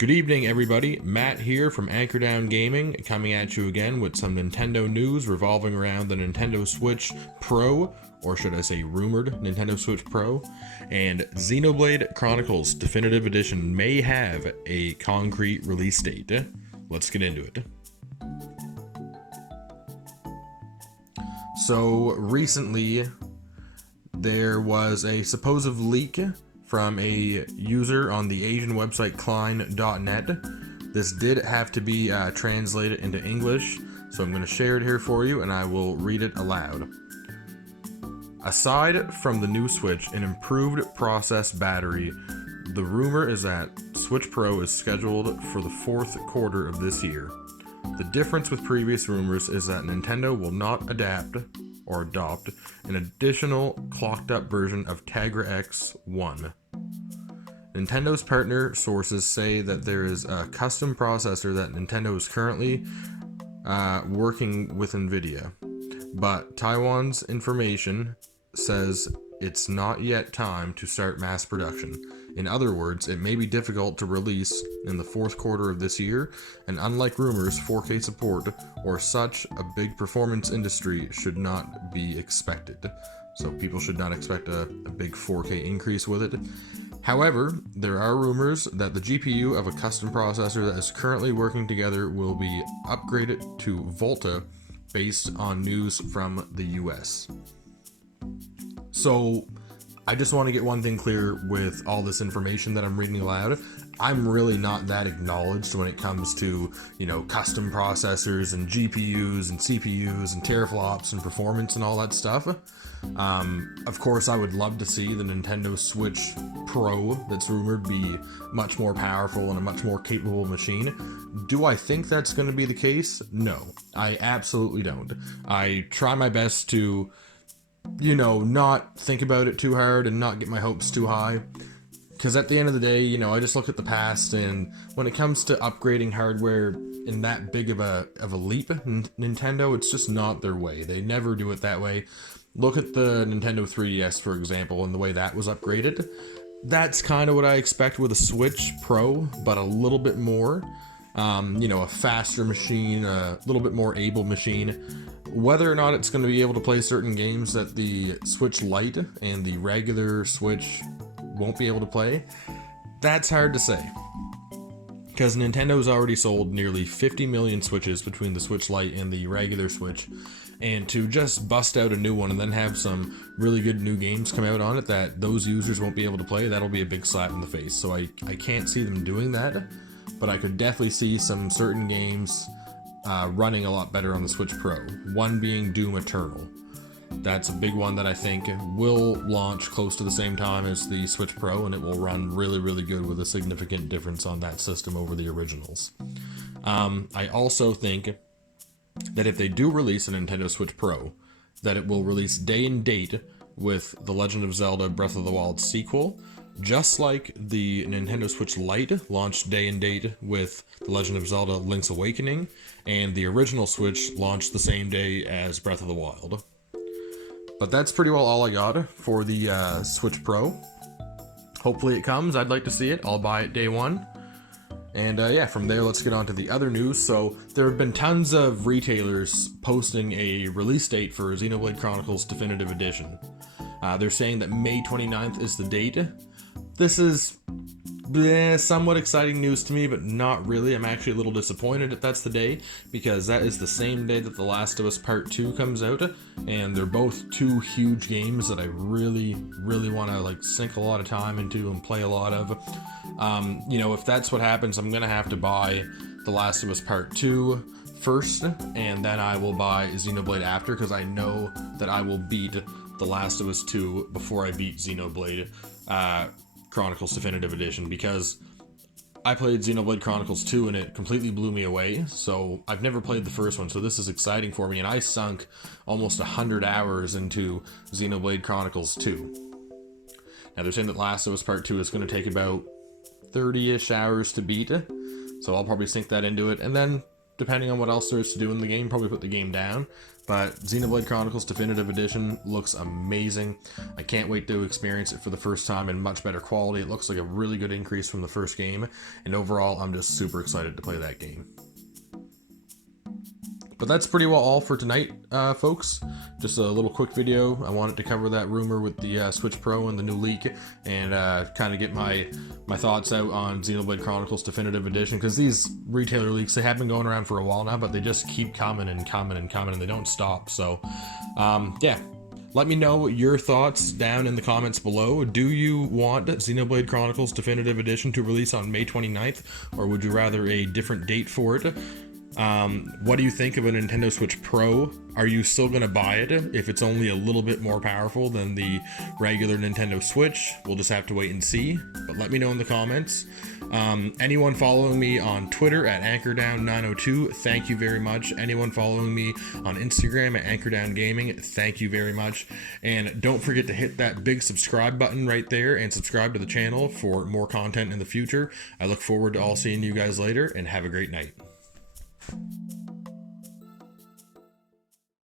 Good evening, everybody. Matt here from Anchor Down Gaming, coming at you again with some Nintendo news revolving around the Nintendo Switch Pro, or should I say rumored Nintendo Switch Pro, and Xenoblade Chronicles Definitive Edition may have a concrete release date. Let's get into it. So, recently, there was a supposed leak from a user on the Asian website Klein.net. This did have to be translated into English, so I'm going to share it here for you and I will read it aloud. Aside from the new Switch and improved process battery, the rumor is that Switch Pro is scheduled for the fourth quarter of this year. The difference with previous rumors is that Nintendo will not adapt or adopt an additional clocked up version of Tegra X1. Nintendo's partner sources say that there is a custom processor that Nintendo is currently working with NVIDIA, but Taiwan's information says it's not yet time to start mass production. In other words, it may be difficult to release in the fourth quarter of this year, and unlike rumors, 4K support or such a big performance industry should not be expected. So people should not expect a big 4K increase with it. However, there are rumors that the GPU of a custom processor that is currently working together will be upgraded to Volta based on news from the US. So, I just want to get one thing clear with all this information that I'm reading aloud. I'm really not that acknowledged when it comes to, custom processors and GPUs and CPUs and teraflops and performance and all that stuff. Of course, I would love to see the Nintendo Switch Pro that's rumored be much more powerful and a much more capable machine. Do I think that's going to be the case? No, I absolutely don't. I try my best to not think about it too hard and not get my hopes too high. Because at the end of the day, I just look at the past, and when it comes to upgrading hardware in that big of a leap, Nintendo, it's just not their way. They never do it that way. Look at the Nintendo 3DS, for example, and the way that was upgraded. That's kind of what I expect with a Switch Pro, but a little bit more. A faster machine, a little bit more able machine. Whether or not it's going to be able to play certain games that the Switch Lite and the regular Switch won't be able to play, that's hard to say. Because Nintendo's already sold nearly 50 million Switches between the Switch Lite and the regular Switch. And to just bust out a new one and then have some really good new games come out on it that those users won't be able to play, that'll be a big slap in the face. So I can't see them doing that, but I could definitely see some certain games running a lot better on the Switch Pro. One being Doom Eternal. That's a big one that I think will launch close to the same time as the Switch Pro, and it will run really, really good with a significant difference on that system over the originals. I also think that if they do release a Nintendo Switch Pro, that it will release day and date with The Legend of Zelda Breath of the Wild sequel, just like the Nintendo Switch Lite launched day and date with The Legend of Zelda Link's Awakening, and the original Switch launched the same day as Breath of the Wild. But that's pretty well all I got for the Switch Pro. Hopefully it comes. I'd like to see it. I'll buy it day one. And from there, let's get on to the other news. So there have been tons of retailers posting a release date for Xenoblade Chronicles Definitive Edition. They're saying that May 29th is the date. This is somewhat exciting news to me, but not really. I'm actually a little disappointed if that's the day, because that is the same day that The Last of Us Part 2 comes out, and they're both two huge games that I really, really want to sink a lot of time into and play a lot of. If that's what happens, I'm going to have to buy The Last of Us Part 2 first, and then I will buy Xenoblade after, because I know that I will beat The Last of Us 2 before I beat Xenoblade Chronicles Definitive Edition, because I played Xenoblade Chronicles 2 and it completely blew me away. So I've never played the first one, so this is exciting for me, and I sunk almost 100 hours into Xenoblade Chronicles 2. Now they're saying that Last of Us Part 2 is going to take about 30-ish hours to beat, so I'll probably sink that into it, and then depending on what else there is to do in the game, probably put the game down. But Xenoblade Chronicles Definitive Edition looks amazing. I can't wait to experience it for the first time in much better quality. It looks like a really good increase from the first game, and overall, I'm just super excited to play that game. But that's pretty well all for tonight, folks. Just a little quick video. I wanted to cover that rumor with the Switch Pro and the new leak, and kind of get my thoughts out on Xenoblade Chronicles Definitive Edition, because these retailer leaks, they have been going around for a while now, but they just keep coming and coming and coming, and they don't stop. So, yeah. Let me know your thoughts down in the comments below. Do you want Xenoblade Chronicles Definitive Edition to release on May 29th, or would you rather a different date for it? What do you think of a Nintendo Switch Pro? Are you still going to buy it if it's only a little bit more powerful than the regular Nintendo Switch? We'll just have to wait and see, but let me know in the comments. Anyone following me on Twitter at AnchorDown902, thank you very much. Anyone following me on Instagram at AnchorDownGaming, thank you very much. And don't forget to hit that big subscribe button right there and subscribe to the channel for more content in the future. I look forward to all seeing you guys later, and have a great night.